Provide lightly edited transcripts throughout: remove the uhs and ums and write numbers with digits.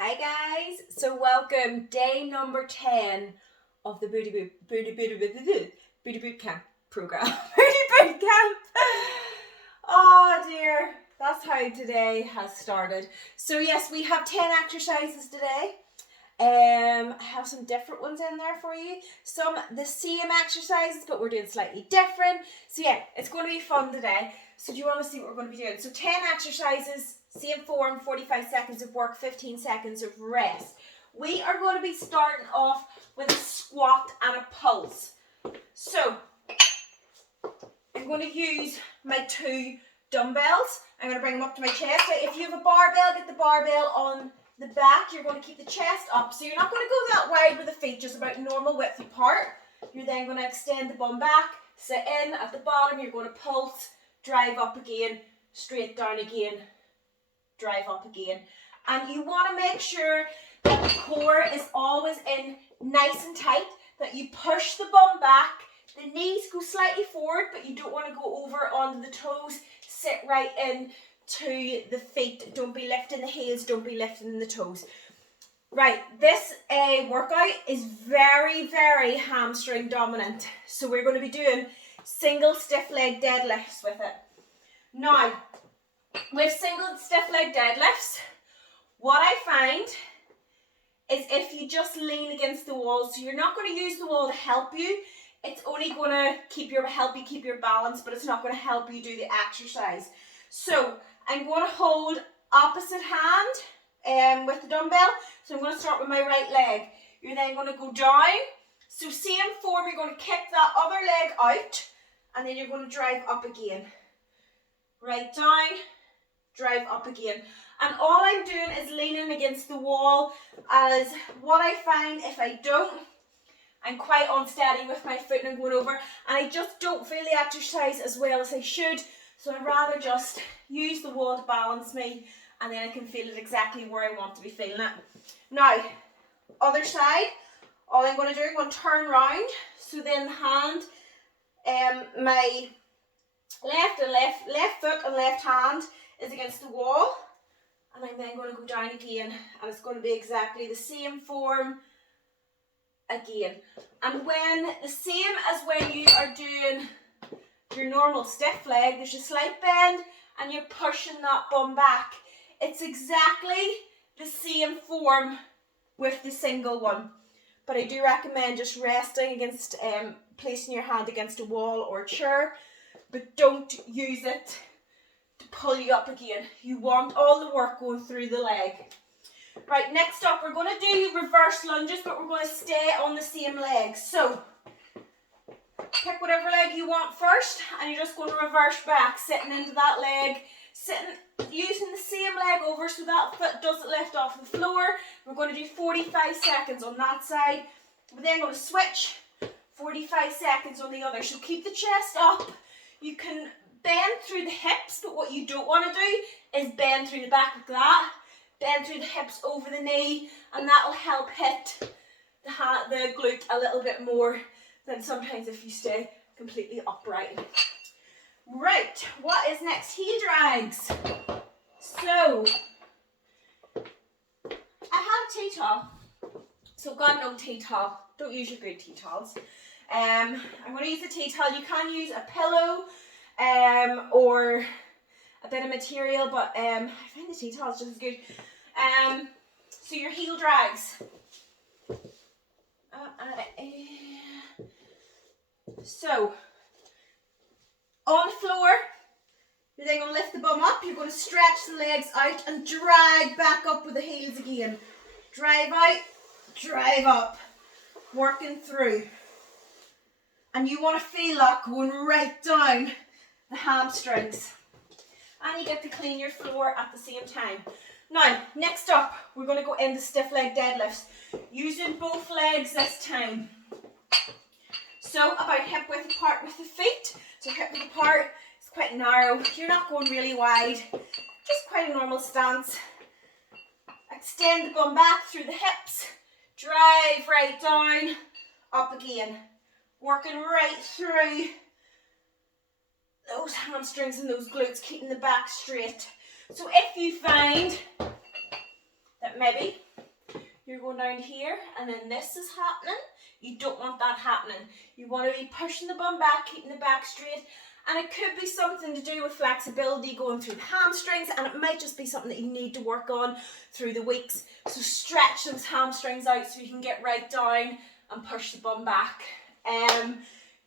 Hi guys, so welcome day number 10 of the Booty Boot Camp program. Booty Boot Camp. Oh dear, that's how today has started. So yes, we have 10 exercises today. I have some different ones in there for you. Some the same exercises, but we're doing slightly different. So yeah, it's going to be fun today. So do you want to see what we're going to be doing? So 10 exercises, same form, 45 seconds of work, 15 seconds of rest. We are going to be starting off with a squat and a pulse. So I'm going to use my 2 dumbbells. I'm going to bring them up to my chest. Now, if you have a barbell, get the barbell on the back. You're going to keep the chest up. So you're not going to go that wide with the feet, just about normal width apart. You're then going to extend the bum back, sit in at the bottom. You're going to pulse, drive up again, straight down again, drive up again. And you want to make sure that the core is always in nice and tight, that you push the bum back, the knees go slightly forward, but you don't want to go over onto the toes. Sit right in to the feet. Don't be lifting the heels, don't be lifting the toes. Right, this workout is very, very hamstring dominant. So we're going to be doing single stiff leg deadlifts with it. Now, with single stiff leg deadlifts, what I find is if you just lean against the wall, so you're not going to use the wall to help you, it's only going to help you keep your balance, but it's not going to help you do the exercise. So I'm going to hold opposite hand with the dumbbell. So I'm going to start with my right leg. You're then going to go down. So same form, you're going to kick that other leg out, and then you're going to drive up again. Right down, drive up again. And all I'm doing is leaning against the wall, as what I find if I don't, I'm quite unsteady with my foot and I'm going over, and I just don't feel the exercise as well as I should. So I'd rather just use the wall to balance me, and then I can feel it exactly where I want to be feeling it. Now, other side, all I'm going to do, I'm going to turn round. So then the hand, my left foot and left hand is against the wall, and I'm then going to go down again, and it's going to be exactly the same form again. And when the same as when you are doing your normal stiff leg, there's a slight bend and you're pushing that bum back. It's exactly the same form with the single one, but I do recommend just resting against, placing your hand against a wall or a chair, but don't use it to pull you up again. You want all the work going through the leg. Right, next up we're going to do reverse lunges, but we're going to stay on the same leg. So pick whatever leg you want first, and you're just going to reverse back, sitting into that leg, using the same leg over so that foot doesn't lift off the floor. We're going to do 45 seconds on that side. We're then going to switch 45 seconds on the other. So keep the chest up. You can bend through the hips, but what you don't want to do is bend through the back like that. Bend through the hips over the knee, and that will help hit the glute a little bit more than sometimes if you stay completely upright. Right, what is next? Heel drags. So, I have a tea towel. So I've got no tea towel. Don't use your good tea towels. I'm going to use a tea towel. You can use a pillow or a bit of material, but I find the tea towel is just as good. So your heel drags. So on the floor, you're then going to lift the bum up. You're going to stretch the legs out and drag back up with the heels again. Drive out, drive up, working through. And you want to feel that going right down the hamstrings. And you get to clean your floor at the same time. Now, next up, we're going to go into stiff leg deadlifts, using both legs this time. So, about hip width apart with the feet. So hip width apart, it's quite narrow. You're not going really wide, just quite a normal stance. Extend the bum back through the hips, drive right down, up again. Working right through those hamstrings and those glutes, keeping the back straight. So if you find that maybe you're going down here and then this is happening. You don't want that happening. You want to be pushing the bum back, keeping the back straight. And it could be something to do with flexibility going through the hamstrings, and it might just be something that you need to work on through the weeks. So stretch those hamstrings out so you can get right down and push the bum back.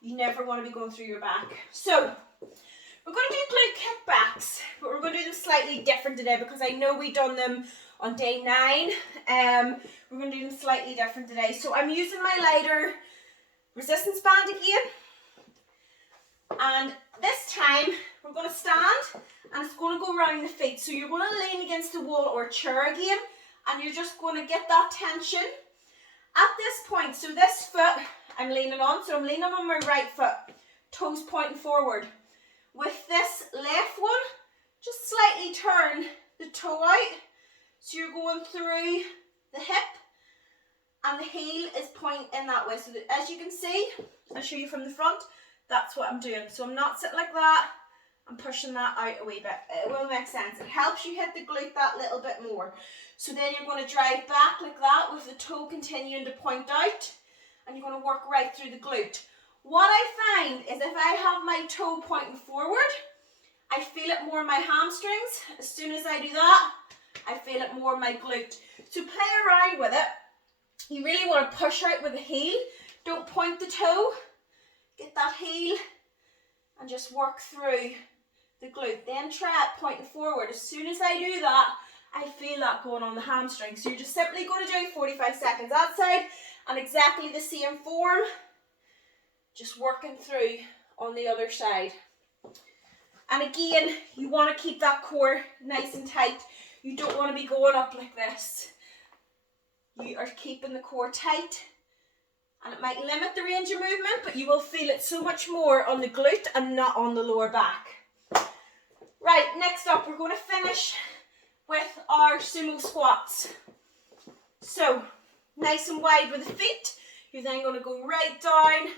You never want to be going through your back. So we're going to do glute kickbacks, but we're going to do them slightly different today because I know we've done them on day 9. We're going to do them slightly different today. So I'm using my lighter resistance band again. And this time we're going to stand and it's going to go around the feet. So you're going to lean against the wall or a chair again, and you're just going to get that tension at this point. So this foot I'm leaning on, so I'm leaning on my right foot, toes pointing forward. With this left one, just slightly turn the toe out, so you're going through the hip and the heel is pointing in that way. So that, as you can see, I'll show you from the front, that's what I'm doing. So I'm not sitting like that, I'm pushing that out a wee bit. It will make sense. It helps you hit the glute that little bit more. So then you're going to drive back like that with the toe continuing to point out, and you're going to work right through the glute. What I find is if I have my toe pointing forward, I feel it more in my hamstrings. As soon as I do that, I feel it more in my glute. So play around with it. You really want to push out with the heel. Don't point the toe. Get that heel and just work through the glute. Then try it pointing forward. As soon as I do that, I feel that going on the hamstring. So you're just simply going to do 45 seconds that side and exactly the same form, just working through on the other side. And again, you want to keep that core nice and tight. You don't want to be going up like this. You are keeping the core tight, and it might limit the range of movement, but you will feel it so much more on the glute and not on the lower back. Right, next up we're going to finish with our sumo squats. So, nice and wide with the feet. You're then going to go right down,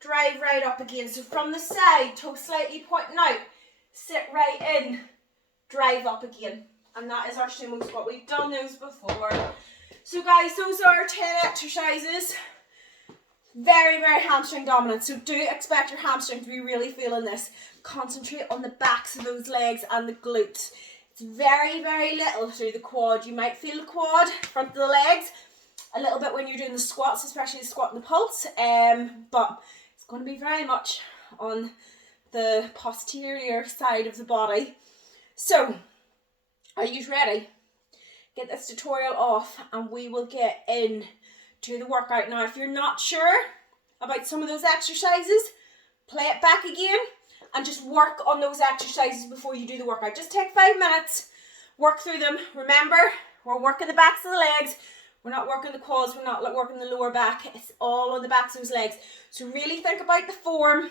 drive right up again. So from the side, toe slightly pointing out, sit right in, drive up again. And that is our sumo squat. We've done those before. So guys, those are our 10 exercises. Very, very hamstring dominant. So do expect your hamstring to be really feeling this. Concentrate on the backs of those legs and the glutes. It's very, very little through the quad. You might feel the quad, front of the legs, a little bit when you're doing the squats, especially the squat and the pulse. But it's going to be very much on the posterior side of the body. So, are you ready? Get this tutorial off and we will get in to the workout. Now, if you're not sure about some of those exercises, play it back again and just work on those exercises before you do the workout. Just take 5 minutes, work through them. Remember, we're working the backs of the legs. We're not working the quads. We're not working the lower back. It's all on the backs of those legs. So really think about the form.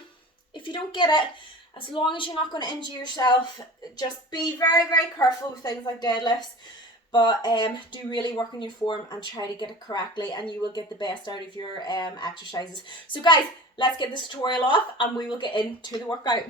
If you don't get it, as long as you're not going to injure yourself, just be very, very careful with things like deadlifts. But do really work on your form and try to get it correctly, and you will get the best out of your exercises. So guys, let's get this tutorial off and we will get into the workout.